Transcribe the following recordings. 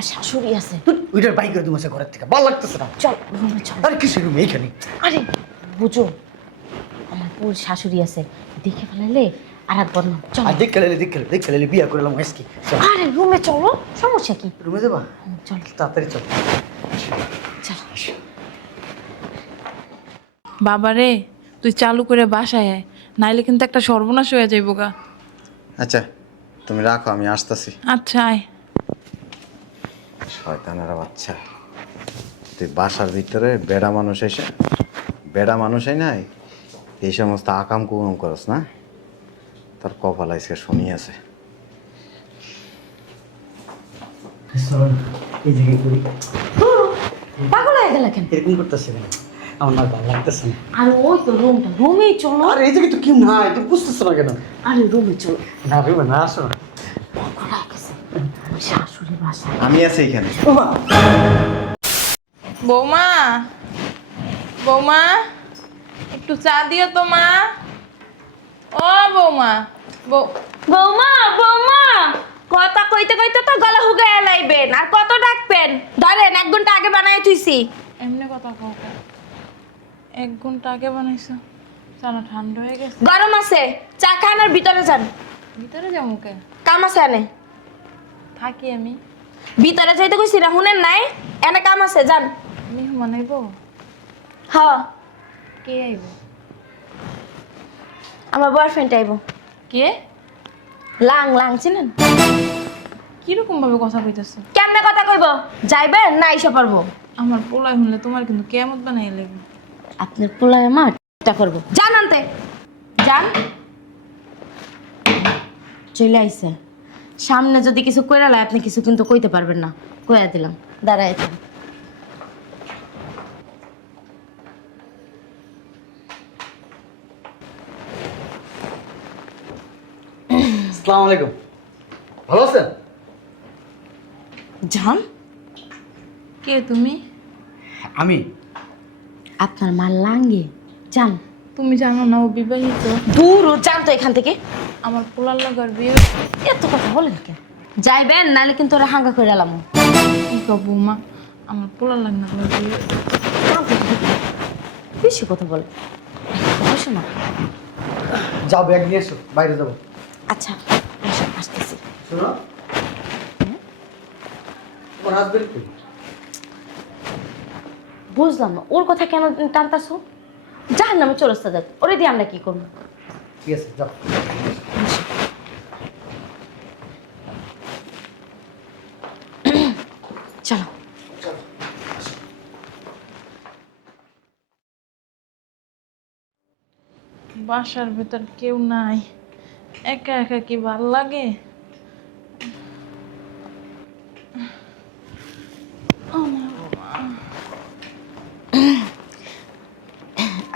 আমার শাশুড়ি আছে। ওইটার বাইক করে তোমার ঘরের থেকে ভালো লাগতেছে না। চল রুমে চল। আরে কিসের রুমে এইখানে? আরে বুঝো, আমার পুরো শাশুড়ি আছে, দেখে ফেলাইলে আর এক বদনাম। চল। আর দেখ খেলে বিয়া করলাম আজকে। আরে রুমে চলো, সমস্যা কি? রুমে যাবা? চল তাড়াতাড়ি চল। চল। বাবারে তুই চালু করে বাসায় আয়, নাইলে কিন্তু একটা সর্বনাশ হয়ে যাইব গা। আচ্ছা তুমি রাখো, আমি আসতেছি। আচ্ছা আয়। শয়তানেরা বাচ্চা, তুই বাসার ভিতরে বেড়া মানুষ এসে বেড়া মানুষই নাই এই সমস্ত আকাম কুকাম করস না, তোর কপাল আজকে শুনি আছে। এই জায়গায় করি। পাগল হয়ে গেল কেন? এরকম করতেছে কেন? আমার না ভালো লাগতেছে না। আর ওই তো রুমটা, রুমেই চলো। আরে এই জায়গায় তো কেউ নাই, তুমি বুঝতেছো না কেন? আরে রুমে চলো। না রুমে না, আসো না। পাগল হয়ে গেছে। শাশুড়ি বাসা। আমি আছি এখানে। বৌমা, বৌমা একটু চা দিও তো মা। ও বৌমা, বৌমা বৌমা, কথা কইতে কইতে তো গলা হুগায় লাইবেন, আর কত ডাকবেন? ধরেন 1 ঘন্টা আগে বানাই থুইছি। এমনি কথা কও। 1 ঘন্টা আগে বানাইছো, চানা ঠান্ডা হয়ে গেছে। গরম আছে, চা খান আর ভিতরে যান। ভিতরে যাবো কে? কাম আছে এনে। থাকি আমি। ভিতরে যাইতে কইছি না, শুনেন নাই? এনে কাম আছে, যান। মেহমান আইব? হ, কে আইব? আমার বয়ফ্রেন্ড আইব। কে? লাং লাং চিনেন? কিরকম ভাবে কথা কইতেছো? কেমনে কথা কইব? যাইবেন না এসে পারবো? আমার পোলাই হলে তোমার কিন্তু কেয়ামত বানাই লাগবে। আপনার পোলায় আমার এটা করবো। যান আনতে, যান। চলে আইসে, সামনে যদি কিছু কইরা লাই আপনি কিছু কিন্তু কইতে পারবেন না, কইয়া দিলাম। দাঁড়ায় থাক। আসসালামু আলাইকুম। ভালো আছেন? জান, কে তুমি? আমি আপনার মা লাঙ্গে জান। তুমি জানো না ও বিবাহিত? দূর ও, জান তো এখান থেকে। আমার পোলার লাগার বিয়ে। এত কথা বলেন কেন? যাইবেন নাহলে কিন্তু ওরা হাঙ্গা করে এলাম। কি কব বৌমা, আমার পোলার লাগ না বিয়ে। বেশি কথা বলে। বসো না। যাও, ব্যাগ নিয়ে এসো, বাইরে যাবো। আচ্ছা বসো, আসতেছি। শোনো, তোমার হাজবেন্ড কই? বুঝলাম না ওর কথা কেন টানতাছো? জান নামে চলস্তা দেখ, ওরে দিয়ে আমরা কি করবো? ঠিক আছে, যাও। চলো। বাসার ভেতর কেউ নাই, একা একা কি ভাল লাগে?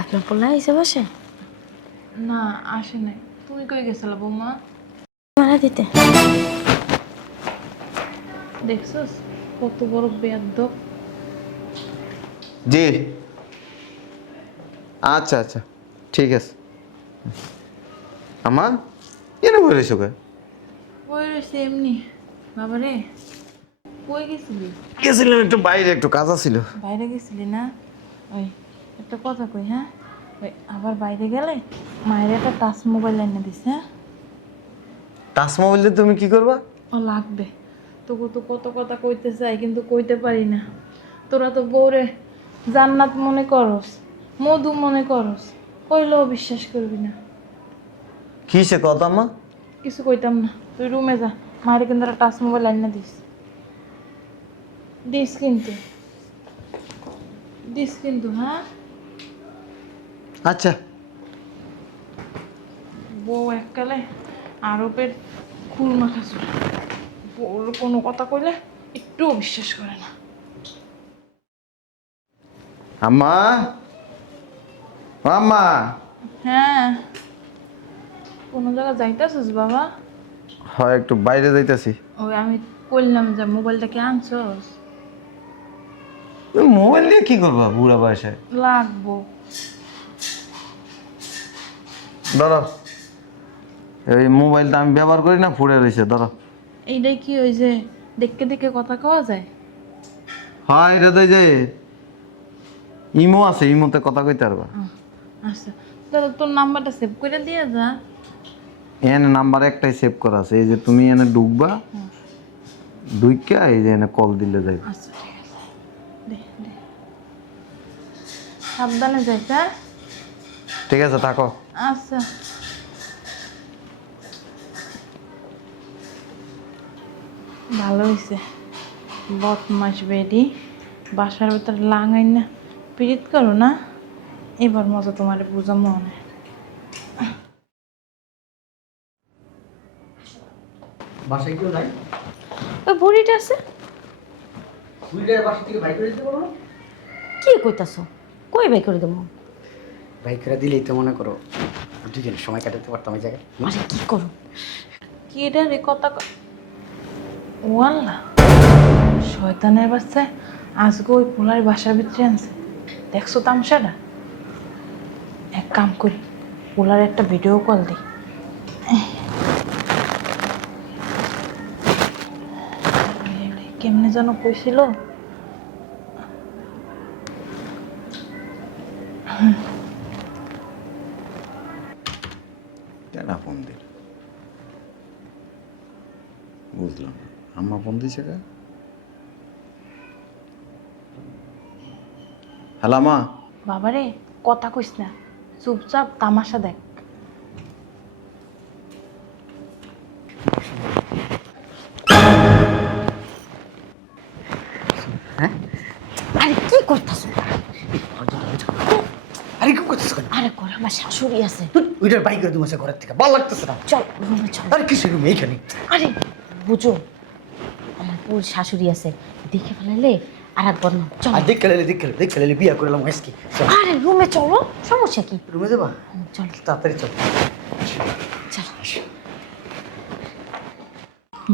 আপনার পোলা এসে বসে না আসে নাই। তুমি কই গেছিলা বৌমা? মারা দিতে। দেখছস কত বড় বেয়াদব। জি আচ্ছা আচ্ছা ঠিক আছে। আমা কেন বলেছো কে? ওই রয়েছে এমনি। বাবারে কই গেছিলি? গেছিলাম একটু বাইরে, একটু কাজ ছিল। বাইরে গেছিলি না? ওই একটা কথা কই, হ্যাঁ ওই আবার বাইরে গেলে মায়ের একটা টাচ মোবাইল এনে দিস। হ্যাঁ টাচ মোবাইল দিয়ে তুমি কি করবা? ও লাগবে। তবু তো কত কথা কইতে চাই কিন্তু কইতে পারি না। তোরা তো বউরে জান্নাত মনে করস, মধু মনে করস, কইলেও বিশ্বাস করবি না। কিসে কথা মা? কিছু কইতাম না, তুই রুমে যা। মায়ের কিন্তু একটা টাচ মোবাইল এনে দিস। দিস কিন্তু, দিস কিন্তু। হ্যাঁ আচ্ছা বউ এককালে আরবের খুরমা খাসু, বউর কোনো কথা কইলে একটুও বিশ্বাস করে না। আম্মা, আম্মা। হ্যাঁ কোনো জায়গা যাইতেছিস বাবা? হয় একটু বাইরে যাইতেছি। ওই আমি কইলাম যে মোবাইলটা কি আনছস? মোবাইল দিয়ে কি করবা বুড়া বয়সে? লাগবো। ধরো, এই মোবাইলটা আমি ব্যবহার করি না, পড়ে রয়েছে, ধরো। এইটাই কি ওই যে দেখে দেখে কথা কওয়া যায়? হ্যাঁ এটা তো এই যে ইমো আছে, ইমোতে কথা কইতে পারবা। আচ্ছা, তাহলে তোর নাম্বারটা সেভ করে দিয়ে যা। এনে নাম্বার একটাই সেভ করা আছে, এই যে তুমি এনে ঢুকবা, ঢুইকা এই যে এনে কল দিলে যাই। আচ্ছা ঠিক আছে, দে দে, সাবধানে যাইস হ্যাঁ? ঠিক আছে থাকো। আচ্ছা। ভালো হয়েছে, বদমাস বেডি বাসার ভিতরে লাগাই না পিরিত করো না, এবার মজা তোমার বুঝা মনে। বাসায় কেউ নাই? ওই বুড়িটা আছে। বুড়িটার বাসা থেকে বাইক করে দিতে পারো না? কি কইতাছো? কই বাই করে দেবো? বাইক করে দিলেই তো মনে করো দুজনে সময় কাটাতে পারতাম ওই জায়গায়। আরে কি করো? কি এটা রে কথা ওয়াল্লা, শয়তানের বাচ্চা আজকে ওই পোলার বাসার ভিতরে আনছে। দেখছো তামসাটা? এক কাম করি, পোলার একটা ভিডিও কল দিই। কেমনে যেন কইছিল, কেনা ফোন দিল বুঝলাম না। আম্মা ফোন দিছে কে? হ্যালো মা। বাবারে কথা কইস না, চুপচাপ তামাশা দেখ। আরে কি করতেছো? আরে কি করছিস? আরে কর, আমার শাশুড়ি আছে। ওইটার বাইক করে দিবো ঘরের থেকে, ভালো লাগতেছে না। চল রুমে চল। আরে কিসের রুমে এইখানে? আরে বুঝো, আমার পুর শাশুড়ি আছে, দেখে ফেলাইলে আর একবার না। চল আর দেখে লেলে বিয়া করলাম আজকে। চল আরে রুমে চলো, সমস্যা কি? রুমে যাবা? চল তাড়াতাড়ি চল। চল।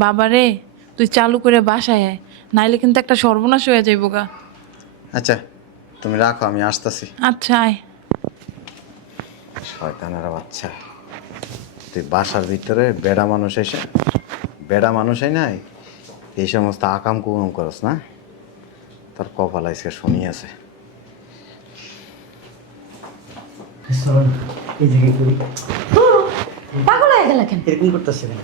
বাবারে তুই চালু করে বাসায় আয়, নাইলে কিন্তু একটা সর্বনাশ হয়ে যাইব গা। আচ্ছা তুমি রাখো, আমি আসতেছি। আচ্ছা আয়। শয়তানেরা বাচ্চা, তুই বাসার ভিতরে বেড়া মানুষ এসে, বেড়া মানুষই নাই এই সমস্ত আকাম কুকাম করস না, তোর কপাল আজকে শুনিয়েছে। এই জায়গায় করি পাগল হয়ে গেল কেন? এরকম করতেছে কেন?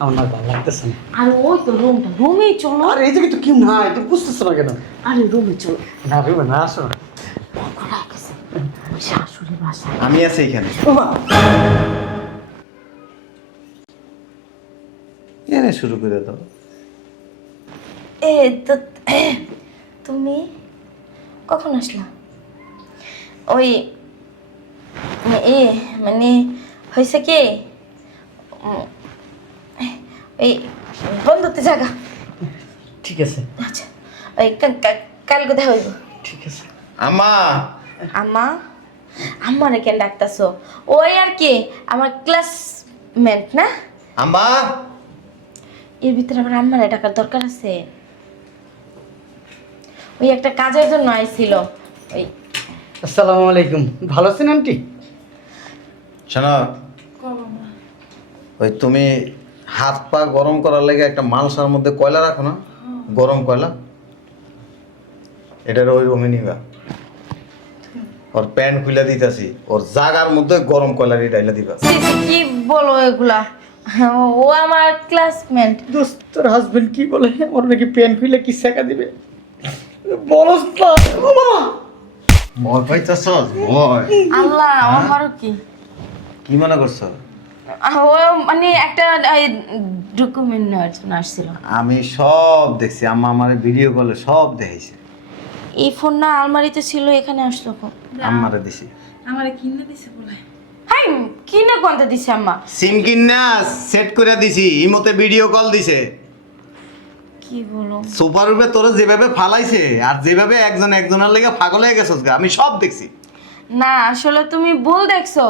আমার না ভালো লাগতেছে না। আর ওই তো রুমটা, রুমেই চলো। আর এই জায়গায় তো কেউ নাই, তুমি বুঝতেছো না কেন? আরে রুমে চলো। না রুমে না, আসো না। পাগল হয়ে গেছে, আমার শাশুড়ি বাসা। আমি আছি এখানে। এনে শুরু করে দাও। এ তো তুমি কখন আসলা? ওই মানে হয়েছে কি, ওই বন্ধুত্ব জায়গা। ঠিক আছে, আচ্ছা ওই কাল কোথায় হইব? ঠিক আছে। আম্মা। আম্মারে কেন ডাকতাছো? ওই আর কি আমার ক্লাসমেট না। আম্মা। এর ভিতরে আমার আম্মারে ডাকার দরকার আছে? ওই একটা কাজের জন্য আইছিল। ওই আসসালামু আলাইকুম, ভালো আছেন আন্টি? শোনো, ওই তুমি হাত পা গরম করার লেগে একটা মালসার মধ্যে কয়লা রাখো না, গরম কয়লা, এটার ওই রুমে নিবা। ওর প্যান্ট খুলে দিতেছি, ওর জাগার মধ্যে গরম কয়লা ডাইলা দিবা। কি বলো এগুলা? ও আমার ক্লাসমেট। দোস্ত তোর হাজবেন্ড কি বলে, ওর নাকি প্যান খুলে কি শেখা দিবে? বলস না। ও বাবা, ভয় পাইতেছস? ভয়? আল্লাহ, আমারও কি মনে করছো? ও মানে একটা ডকুমেন্ট নেওয়ার জন্য আসছিল। আমি সব দেখছি, আম্মা আমার ভিডিও কলে সব দেখাইছে। এই ফোন না আলমারিতে ছিল, এখানে আসলো। আম্মারে দিছি। আমারে কিনে দিছে বলে। হাই, কি না কোনটা দিছে আম্মা? সিম কিনা সেট করে দিছি, ইমোতে ভিডিও কল দিছে। কি বলো? সোফার উপরে তোরা যেভাবে ফালাইছে আর যেভাবে একজন একজনের লেগে পাগল হয়ে গেছস, আমি সব দেখছি। না আসলে তুমি ভুল দেখছো,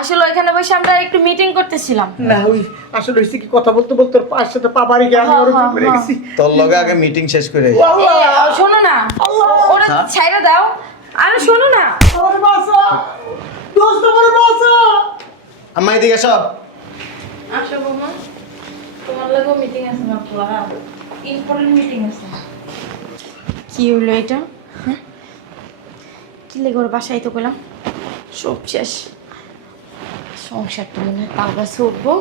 আসলে ওইখানে বসে আমরা একটু মিটিং করতেছিলাম। না ওই আসলে হইছে কি, কথা বলতে বলতে ওর পায়ের সাথে পা বাড়ি গিয়ে আমি ওর উপরে পড়ে গেছি। তোর লগে আগে মিটিং শেষ করে আইছি। শোনো না, ওরা ছাইড়া দাও। আরে শোনো না, আমার বাসা দোস্ত, আমার বাসা। আম্মা এদিকে সব আসো বাবা, তোমার লাগেও মিটিং আছে না? ইম্পর্টেন্ট মিটিং আছে। কি হইলো এটা? হ্যাঁ, কি লেগে ওর বাসায় তো গেলাম, সব শেষ। সংসারটা মনে হয় তার কাছে উঠবো।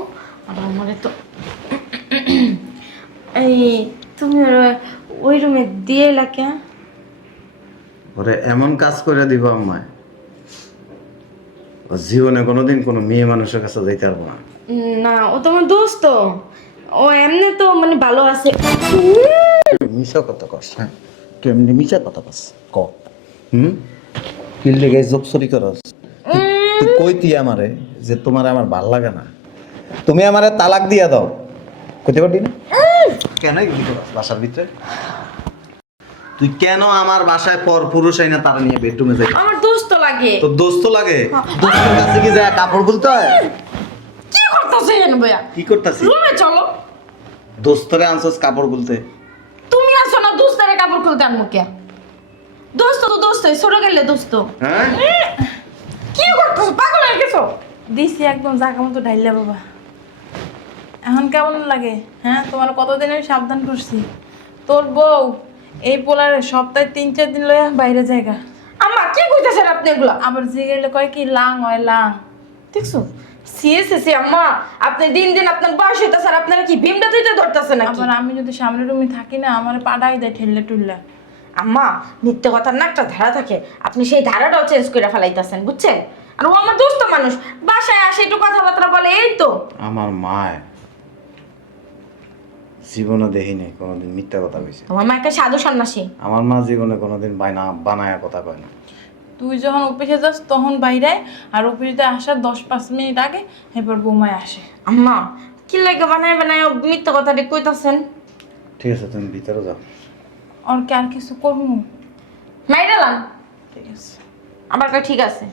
আর আমারে তো এই তুমি ওই রুমে দিয়ে এলা কে? ওরে এমন কাজ করে দিব আম্মায়, ও জীবনে কোনোদিন কোনো মেয়ে মানুষের কাছে যাইতে পারবো না। না, ও তোমার দোস্ত। ও এমনি তো মানে ভালো আছে। মিশা কথা কস, হ্যাঁ কেমনি মিশা কথা কস ক। কিল্লে গাই জোকসরি করস। তুই কইতি আমারে যে তোমার আমার ভাল লাগে না, তুমি আমারে তালাক দিয়া দাও, কইতে পারবি না? কেন এগুলি করস বাসার ভিতরে? তুই কেন আমার বাসায় পর পুরুষ আইনা তারা নিয়ে বেডরুমে যাই? আমার দোস্ত লাগে। তোর দোস্ত লাগে? দোস্তের কাছে কি যায় কাপড় খুলতে হয়? কি করতেছো এখানে বইয়া? কি করতাছিস? রুমে চলো। দোস্তরে আনছস কাপড় খুলতে? তুমি আসো না দোস্তের কাপড় খুলতে আনমু কে? দোস্ত তো দোস্ত, ছোট গেলে দোস্ত। হ্যাঁ কি করতেছো? পাগল হয়ে গেছো? দিছি একদম জায়গা মতো ঢাইলা বাবা। এখন কেমন লাগে? হ্যাঁ, তোমার কতদিন আমি সাবধান করছি। তোর বউ এই পোলারে সপ্তাহে 3-4 দিন লইয়া বাইরে জায়গা। আম্মা কি কইতাছেন আপনি এগুলা? আবার যে গেলে কয় কি লাং হয় লাং। দেখছো? সি আম্মা, আপনি দিন দিন আপনার বয়স হইতাছে আর আপনারা কি ভীমটা তুইতে ধরতেছে নাকি? আবার আমি যদি সামনের রুমে থাকি না, আমার পাড়াই দেয় ঠেললে টুললে। আম্মা, নিত্য কথার না একটা ধারা থাকে, আপনি সেই ধারাটাও চেঞ্জ করে ফেলাইতেছেন, বুঝছেন? আর ও আমার দোস্ত মানুষ, বাসায় আসে একটু কথাবার্তা বলে, এই তো। আমার মায় জীবনে দেখি নাই কোনোদিন মিথ্যা কথা কইছে। তোমার মা একটা সাধু সন্ন্যাসী। আমার মা জীবনে কোনোদিন বানায়া কথা কয় না। তুই যখন অফিসে যাস তখন বাইরে, আর অফিসে আসার 10-5 মিনিট আগে এরপর বৌমায় আসে। আম্মা, কি লাগে বানায় বানায় মিথ্যা কথাটি কইতাছেন? ঠিক আছে তুমি ভিতরে যাও। আর কি আর কিছু করবো? মাইরালাম। ঠিক আছে। আমার কাছে ঠিক আছে।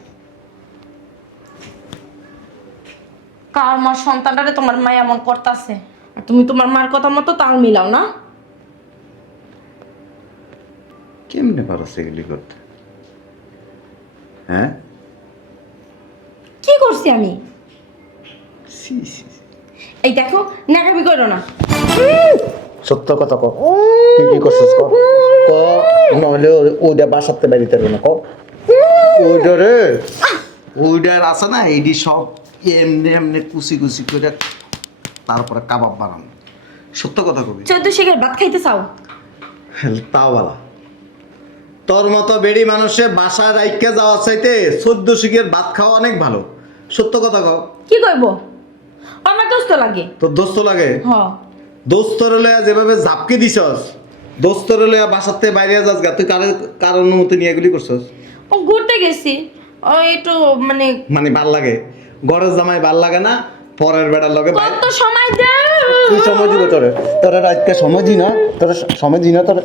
কার মার সন্তানটারে তোমার মা এমন করতাছে, আর তুমি তোমার মার কথা মতো তাল মিলাও না? কেমনে পারো সেগুলি করতে? হ্যাঁ কি করছি আমি? সি সি সি। এই দেখো, নাকামি করো না। সত্য কথা ক, তুই কি করছিস ক? ক নইলে ওইটা বাসাতে বাড়িতে না ক। ওইটা রে, ওইটার আছে না এইটি সব এমনি এমনি কুচি কুচি করে তারপরে কাবাব বানানো। সত্য কথা কবি 14 শিখের ভাত খাইতে চাও? তাও বলা, তোর মতো বেড়ি মানুষে বাসায় রাইখা যাওয়া চাইতে 14 শিখের ভাত খাওয়া অনেক ভালো। সত্য কথা কও। কি কইব? আমার দোস্ত লাগে। তোর দোস্ত লাগে? হ। দোস্তর লয়া যেভাবে ঝাপকে দিছস, দোস্তর লয়া বাসাতে বাইরে যাস গা, তুই কার অনুমতি নিয়ে এগুলি করছস? ও ঘুরতে গেছি, ও একটু মানে মানে ভাল লাগে? ঘরের জামাই ভাল লাগে না? পরের বেড়ার লগে কত সময় দেয়। তুই সময় দিব তোরে? তোরা রাতকে সময় দি না? তোরা সময় দি না? তোরা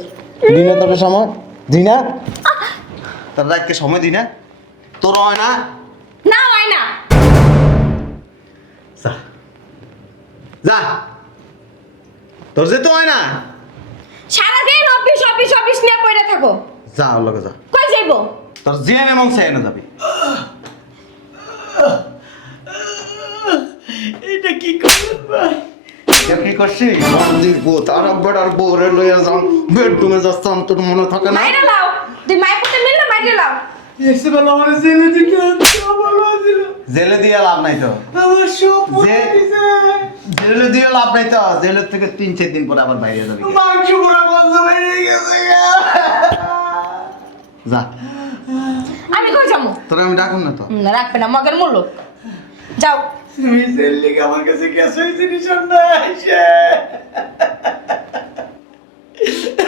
দি না? তোরা সময় দি না? তোরা রাতকে সময় দি না? তোর হয় না? না হয় না। যা যা, তোর যেতে হয় না? সারাদিন অফিস অফিস অফিস নিয়ে পড়ে থাকো। যা ওর লগে যা। কই যাইবো? তোর জিয়ান এমন চাই না যাবি। এটা কি করলেন ভাই? কি করছি? তার বেড়ার বউরে লইয়া যাও, বেডরুমে যাচ্ছাম, তোর মনে থাকে না? মাইরা লাও, তুই মায়ের পুতে মিললে মাইরা লাও। এসে বেলা আমার জেলে দিতে ভালো ছিল। জেলে দিয়ে লাভ নাই তো। আমার সব পুড়ে যে- দিছে। জেলে দিয়ে লাভ নাই তো। জেলের থেকে 3-4 দিন পরে আবার বাইরে যাবি। মাংস পুরা গন্ধ বেরিয়ে গেছে। যা, আমি কই যাবো? তোরা আমি ডাকুন না তো। রাখবে না মগের মূল্য। যাও। তুমি জেলে আমার কাছে গ্যাস হয়েছে নিশান না এসে।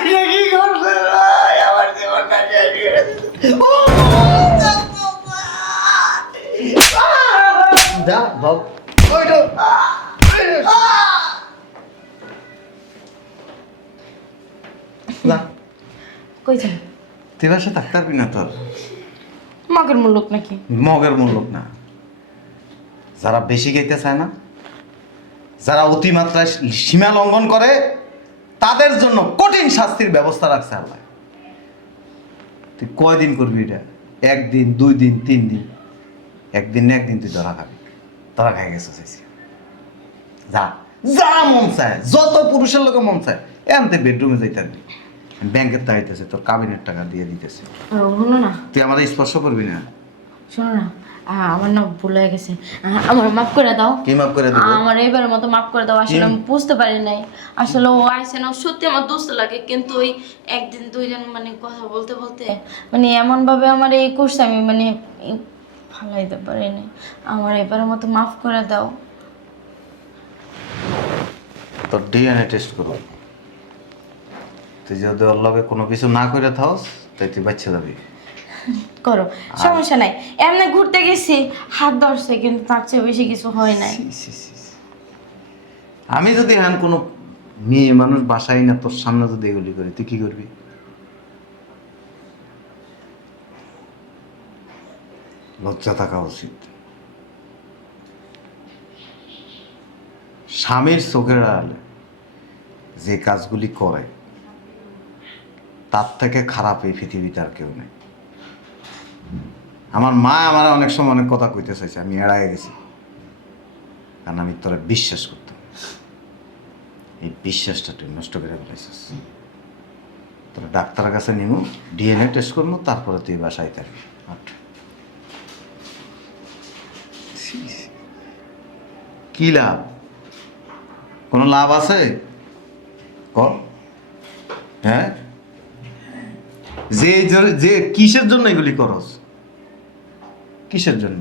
এটা কি করছে ভাই? আমার জীবনটা শেষ করে দিছে। ও যা ভাব। ওইটো যা, কই যাবো? তুই বাসা থাকতে পারবি না তোর। মগের মূল্য নাকি? মগের মূল্য না। যারা বেশি খাইতে চায় না, যারা অতিমাত্রায় সীমা লঙ্ঘন করে, তাদের জন্য কঠিন শাস্তির ব্যবস্থা রাখছে আল্লাহ। তুই কয়দিন করবি এটা? 1 দিন, 2 দিন, 3 দিন। একদিন না একদিন তুই ধরা খাবি। ধরা খাই গেছিস। যা যা মন চায়, যত পুরুষের লোকে মন চায় এমতে বেডরুমে যাইতে পারবি ব্যাংকের তাইতেছে তোর কাবিনের টাকা দিয়ে দিতেছে শুনো না, তুই আমার স্পর্শ করবি না শোনো না, আমার না ভুল হয়ে গেছে, আমার মাফ করে দাও। কি মাফ করে দেবো আমার এবারের মতো মাফ করে দাও। আসলে আমি বুঝতে পারি নাই, আসলে ও আইসে না, সত্যি আমার দোস্ত লাগে, কিন্তু ওই একদিন দুইজন মানে কথা বলতে বলতে মানে এমন ভাবে আমার এই করছে, আমি মানে ফালাইতে পারি নাই। আমার এবারের মতো মাফ করে দাও। তোর ডিএনএ টেস্ট করবো তুই যদি ওর লগে কোনো কিছু না করে থাকস তাই তুই বাচ্চা যাবি করো, সমস্যা নাই। এমনি ঘুরতে গেছি, হাত ধরছে, কিন্তু তার চেয়ে বেশি কিছু হয় নাই। আমি যদি হ্যান কোনো মেয়ে মানুষ বাসাই না তোর সামনে যদি এগুলি করি তুই কি করবি লজ্জা থাকা উচিত স্বামীর চোখের আড়ালে যে কাজগুলি করে তার থেকে খারাপ এই পৃথিবীতে আর কেউ নেই আমার মা আমার অনেক সময় অনেক কথা কইতে চাইছে আমি এড়াই গেছি কারণ আমি তোরা বিশ্বাস করতাম এই বিশ্বাসটা তুই নষ্ট করে ফেলাইছিস তোরা ডাক্তারের কাছে নিব ডিএনএ টেস্ট করবো তারপরে তুই বাসায় থাকবি কি লাভ কোনো লাভ আছে ক হ্যাঁ যে কিসের জন্য এগুলি করস কিসের জন্য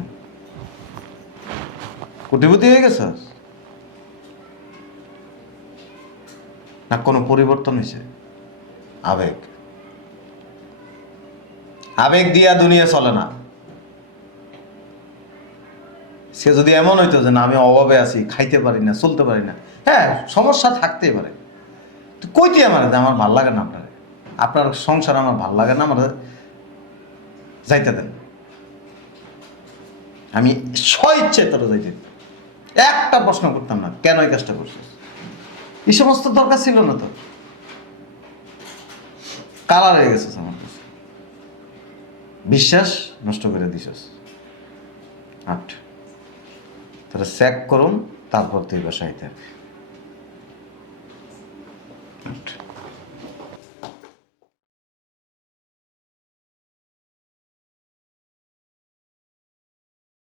কোটিপতি হয়ে গেছস না কোনো পরিবর্তন হয়েছে আবেগ আবেগ দিয়া দুনিয়া চলে না সে যদি এমন হইতো যে না আমি অভাবে আছি খাইতে পারি না চলতে পারি না হ্যাঁ সমস্যা থাকতেই পারে তো কইতে আমার আমার ভাল লাগে না আপনার সংসার আমার ভাল লাগে না আমার যাইতে দেন আমি স্বইচ্ছে তোরা যাইতে একটা প্রশ্ন করতাম না কেন এই কাজটা করছিস এই সমস্ত দরকার ছিল না তো কালার হয়ে গেছিস আমার কাছে বিশ্বাস নষ্ট করে দিছিস তারা চেক করুন তারপর তুই বাসায় থাকবি